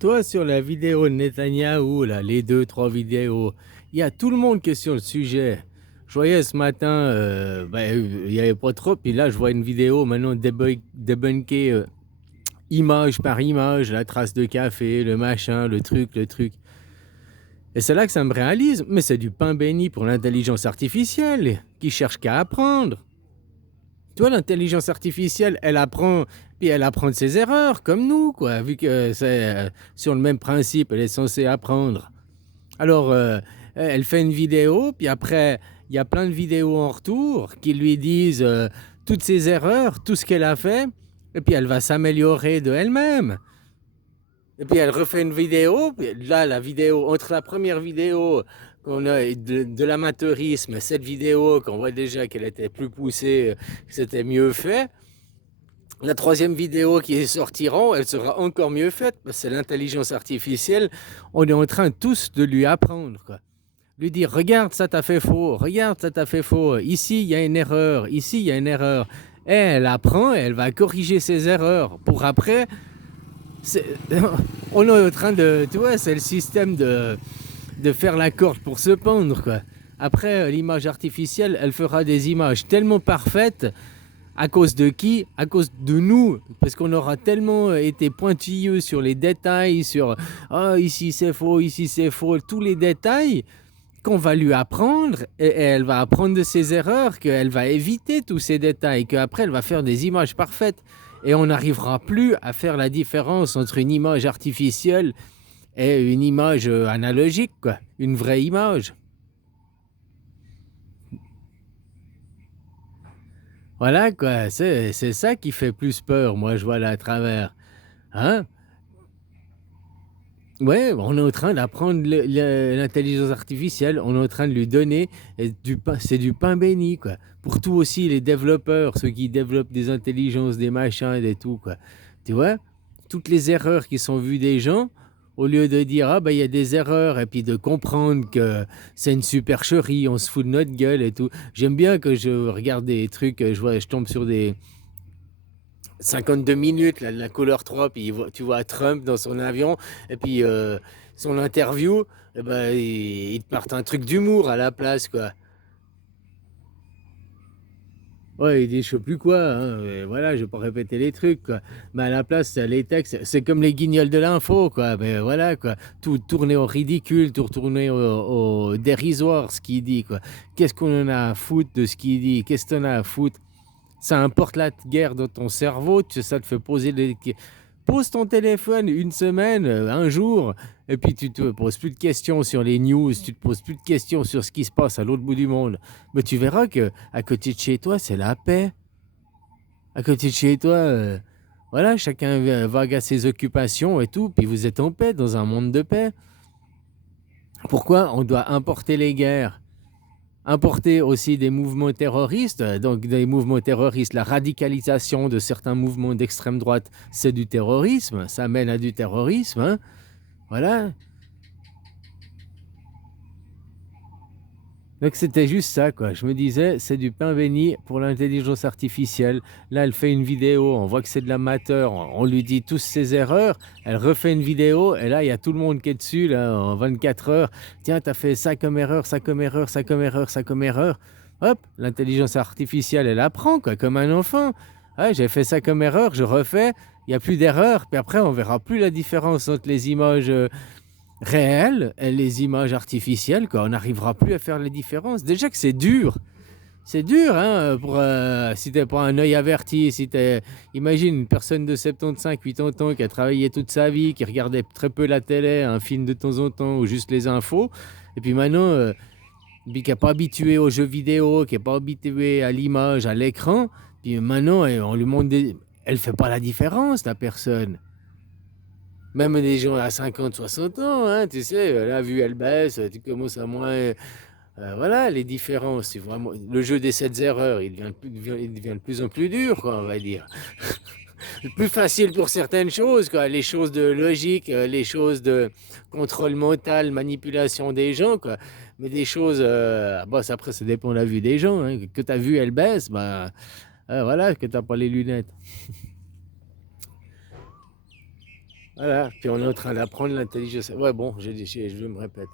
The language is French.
Toi, sur la vidéo de Netanyahou, là, les deux, trois vidéos, il y a tout le monde qui est sur le sujet. Je voyais ce matin, il n'y avait pas trop, puis là, je vois une vidéo maintenant débunker image par image, la trace de café, le machin, le truc, le truc. Et c'est là que ça me réalise, mais c'est du pain béni pour l'intelligence artificielle, qui cherche qu'à apprendre. Tu vois, l'intelligence artificielle, elle apprend, puis elle apprend de ses erreurs, comme nous, quoi, vu que c'est sur le même principe, elle est censée apprendre. Alors, elle fait une vidéo, puis après, il y a plein de vidéos en retour qui lui disent toutes ses erreurs, tout ce qu'elle a fait, et puis elle va s'améliorer de elle-même. Et puis elle refait une vidéo, puis là, la vidéo, entre la première vidéo qu'on a de l'amateurisme, cette vidéo qu'on voit déjà qu'elle était plus poussée, que c'était mieux fait, la troisième vidéo qui sortira, elle sera encore mieux faite, parce que c'est l'intelligence artificielle, on est en train tous de lui apprendre, quoi. Lui dire, regarde, ça t'a fait faux, regarde, ça t'a fait faux, ici, il y a une erreur, ici, il y a une erreur. Et elle apprend, et elle va corriger ses erreurs, pour après, on est en train de, tu vois, c'est le système de faire la corde pour se pendre, quoi. Après, l'image artificielle, elle fera des images tellement parfaites. À cause de qui? À cause de nous. Parce qu'on aura tellement été pointilleux sur les détails, sur ah, ici c'est faux, tous les détails, qu'on va lui apprendre, et elle va apprendre de ses erreurs, qu'elle va éviter tous ces détails, qu'après elle va faire des images parfaites. Et on n'arrivera plus à faire la différence entre une image artificielle et une image analogique, quoi. Une vraie image. Voilà, quoi. C'est ça qui fait plus peur, moi, je vois là à travers. Hein? Ouais, on est en train d'apprendre l'intelligence artificielle, on est en train de lui donner du pain, c'est du pain béni, quoi. Pour tout aussi, les développeurs, ceux qui développent des intelligences, des machins et des tout, quoi. Tu vois? Toutes les erreurs qui sont vues des gens, au lieu de dire, ah ben il y a des erreurs, et puis de comprendre que c'est une supercherie, on se fout de notre gueule et tout. J'aime bien que je regarde des trucs, je tombe sur des 52 minutes, la couleur 3, puis tu vois Trump dans son avion, et puis son interview, eh ben, il te part un truc d'humour à la place, quoi. Ouais, il dit je sais plus quoi, hein, et voilà, je vais pas répéter les trucs, quoi. Mais à la place, c'est les textes, c'est comme les guignols de l'info, quoi. Mais voilà, quoi. Tout tourné au ridicule, tout tourné au dérisoire, ce qu'il dit, quoi. Qu'est-ce qu'on en a à foutre de ce qu'il dit? Qu'est-ce qu'on a à foutre? Ça importe la guerre dans ton cerveau, ça te fait poser des... Pose ton téléphone une semaine, un jour, et puis tu te poses plus de questions sur les news, tu te poses plus de questions sur ce qui se passe à l'autre bout du monde. Mais tu verras que à côté de chez toi, c'est la paix. À côté de chez toi, voilà, chacun vague à ses occupations et tout, puis vous êtes en paix dans un monde de paix. Pourquoi on doit importer les guerres? Importer aussi des mouvements terroristes, donc des mouvements terroristes, la radicalisation de certains mouvements d'extrême droite, c'est du terrorisme, ça mène à du terrorisme, hein. Voilà. Donc c'était juste ça, quoi. Je me disais, c'est du pain béni pour l'intelligence artificielle. Là, elle fait une vidéo, on voit que c'est de l'amateur, on lui dit tous ses erreurs, elle refait une vidéo, et là, il y a tout le monde qui est dessus, là, en 24 heures. Tiens, t'as fait ça comme erreur, ça comme erreur, ça comme erreur, ça comme erreur. Hop, l'intelligence artificielle, elle apprend, quoi, comme un enfant. Ouais, j'ai fait ça comme erreur, je refais, il n'y a plus d'erreur, puis après, on verra plus la différence entre les images réelles et les images artificielles, quoi. On n'arrivera plus à faire les différences. Déjà que c'est dur. C'est dur, hein, si t'es pas un œil averti, si t'es... Imagine une personne de 75, 80 ans qui a travaillé toute sa vie, qui regardait très peu la télé, un film de temps en temps, ou juste les infos, et puis maintenant, qui n'est pas habitué aux jeux vidéo, qui n'est pas habitué à l'image, à l'écran, puis maintenant, on lui montre des... Elle fait pas la différence, la personne. Même des gens à 50, 60 ans, hein, tu sais, la vue elle baisse, tu commences à moins. Voilà, les différences. C'est vraiment le jeu des 7 erreurs, il devient de plus en plus dur, quoi, on va dire. Plus facile pour certaines choses, quoi, les choses de logique, les choses de contrôle mental, manipulation des gens, quoi. Mais des choses, bon, après, ça dépend de la vue des gens, hein. Que ta vue elle baisse, bah, voilà, que t'as pas les lunettes. Voilà, puis on est en train d'apprendre l'intelligence ouais, bon, je me répète.